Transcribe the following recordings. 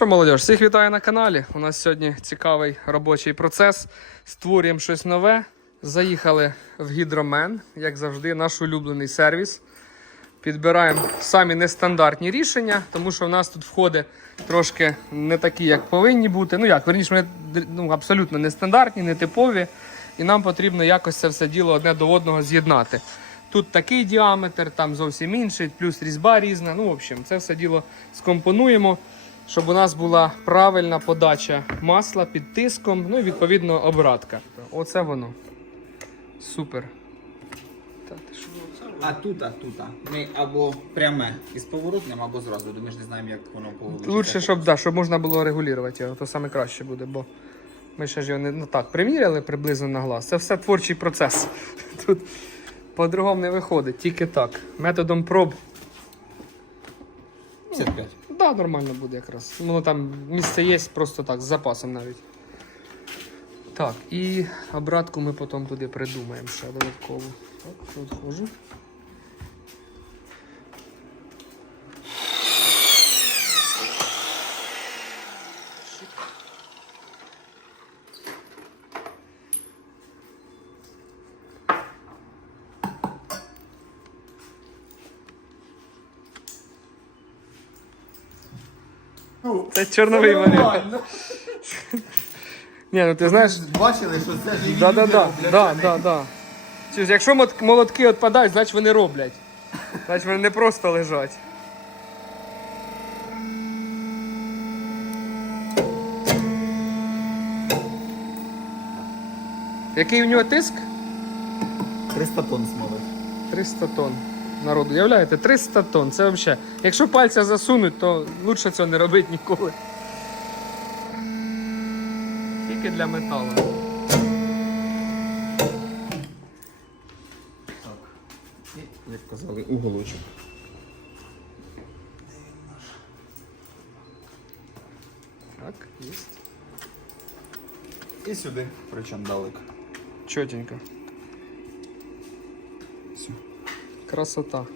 Що, молодь, всіх вітаю на каналі. У нас сьогодні цікавий робочий процес. Створюємо щось нове. Заїхали в гідромен, як завжди, наш улюблений сервіс. Підбираємо самі нестандартні рішення, тому що в нас тут входи трошки не такі, як повинні бути. Ну як, верніше, вони ну, абсолютно нестандартні, нетипові. І нам потрібно якось це все діло одне до одного з'єднати. Тут такий діаметр, там зовсім інший, плюс різьба різна. Ну, в общем, це все діло скомпонуємо, щоб у нас була правильна подача масла під тиском, ну і відповідно обратка. Оце воно. Супер. А тут, а тут. Ми або пряме із поворотним, або зразу. Ми ж не знаємо, як воно по Лучше, щоб, да, щоб можна було регулювати його, то саме краще буде, бо ми ще ж його не ну, так приміряли приблизно на глаз. Це все творчий процес. Тут по-другому не виходить, тільки так. Методом проб. 55. Да, нормально буде якраз. Воно там місце є, просто так, з запасом навіть. Так, і обратку ми потім туди придумаємо ще додатково. Так, тут вхожу. Це чорновий варіант. Ні, ну ти знаєш. Бачили, що це живі Да, да, люди да, роблять, да, да, да. Чи ж, якщо мот- молотки відпадають, значить вони роблять. Значить вони не просто лежать. Який у нього тиск? 300 тонн смоли. 300 тонн. Народу, уявляєте, 300 тонн. Це взагалі. Якщо пальця засунуть, то лучше цього не робити ніколи. Тільки для металу. І, як казали, уголочок. Так, є. І сюди, причому далеко. Чотенько. Все. Красота.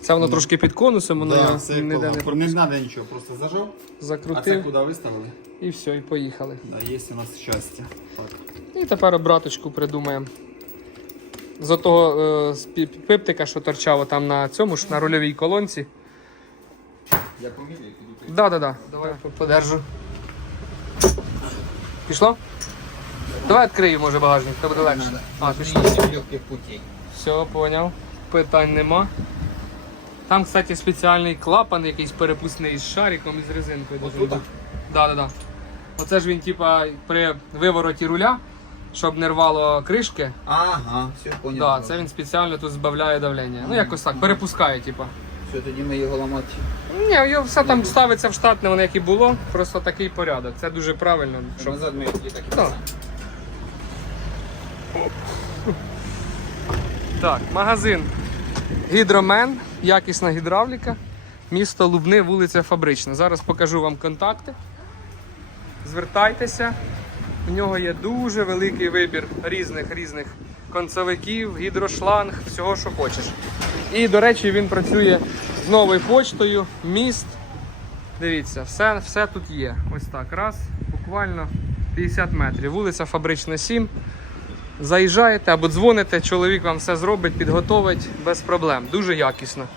Це воно трошки під конусом, воно його це ніде не коло. не треба нічого, просто зажав. А це закрутив куди виставили? і все, і поїхали. Да, є у нас щастя. Так. І тепер обраточку придумаємо. З отого е, з пі- пиптика, що торчало там на цьому ж на рульовій колонці. Я поміряю, піду Да, да, да. Давай подержу. Пішло? Давай відкрию, може, багажник, то буде легше. А, пішло. легких путей. Все, поняв. Питань нема. Там, кстати, спеціальний клапан якийсь перепускний з шариком і з резинкою. Отут? люблю. Да, да, да. Оце ж він, типа, при вивороті руля, щоб не рвало кришки. Ага, все, Да, це він спеціально тут збавляє давлення. Ну, якось так, перепускає, типа. Все, тоді ми його ламати. Ні, його все там ставиться в штатне, воно як і було, просто такий порядок. Це дуже правильно. Щоб назад ми тоді так і Так. Так, магазин Гідромен, якісна гідравліка, місто Лубни, вулиця Фабрична. Зараз покажу вам контакти. Звертайтеся. У нього є дуже великий вибір різних різних концевиків, гідрошланг, всього, що хочеш. І, до речі, він працює з новою почтою, міст. Дивіться, все, все тут є. Ось так. Раз, буквально 50 метрів. Вулиця Фабрична 7. Заїжджаєте або дзвоните, чоловік вам все зробить, підготовить без проблем. Дуже якісно.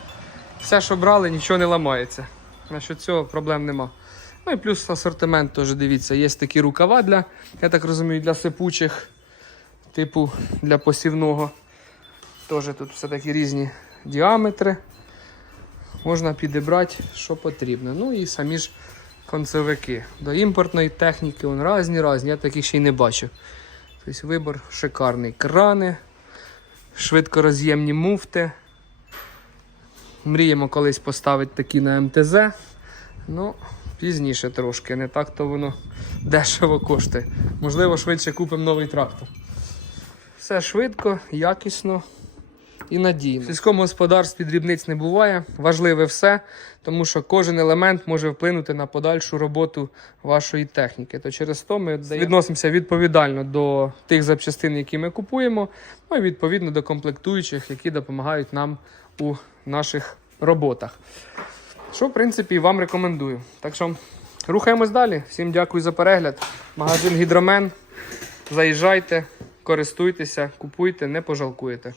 Все, що брали, нічого не ламається. Насчет цього проблем нема. Ну і плюс асортимент теж дивіться, є такі рукава для, я так розумію, для сипучих, типу для посівного. Теж тут все такі різні діаметри. Можна підібрати, що потрібно. Ну і самі ж концевики. До імпортної техніки вон різні різні, я таких ще й не бачив. Тобто вибор шикарний. Крани, швидкороз'ємні муфти. Мріємо колись поставити такі на МТЗ. Ну, пізніше трошки, не так то воно дешево коштує. Можливо, швидше купимо новий трактор. Все швидко, якісно і надійно. В сільському господарстві дрібниць не буває. Важливе все, тому що кожен елемент може вплинути на подальшу роботу вашої техніки. То через то ми відносимося відповідально до тих запчастин, які ми купуємо, ну і відповідно до комплектуючих, які допомагають нам у наших роботах. Що, в принципі, вам рекомендую. Так що Рухаємось далі. Всім дякую за перегляд. Магазин Гідромен. Заїжджайте, користуйтеся, купуйте, не пожалкуєте.